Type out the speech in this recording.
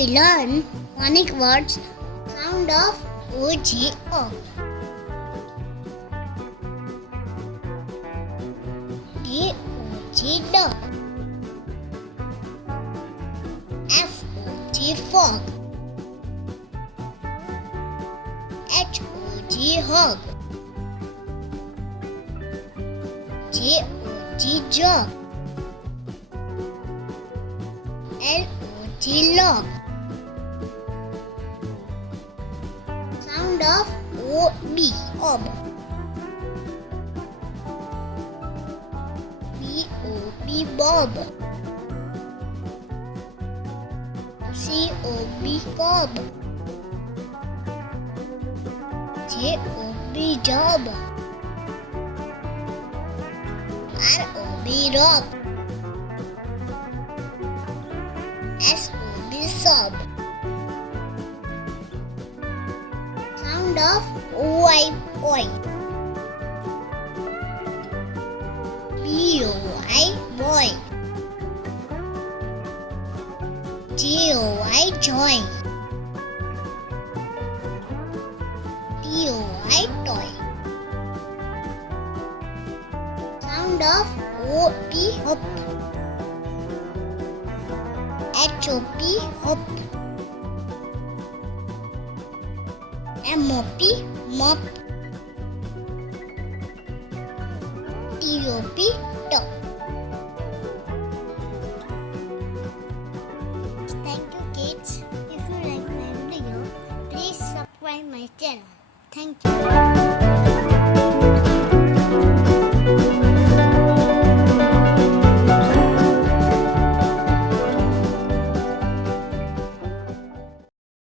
we learn phonic words sound of OG of. D-O-G dog, F-O-G fog, H-O-G hog, J-O-G jog, L-O-G log. Sound of O-B ob, B-O-B bob, C-O-B cob, J-O-B job, R-O-B rob, S-O-B sob. Sound of O-I oi, B-O-I boy, J-O-I joy, T-O-I toy. Sound of O-P hop, H-O-P hop, M-O-P mop, T-O-P top. Thank you kids. If you like my video, please subscribe my channel. Thank you.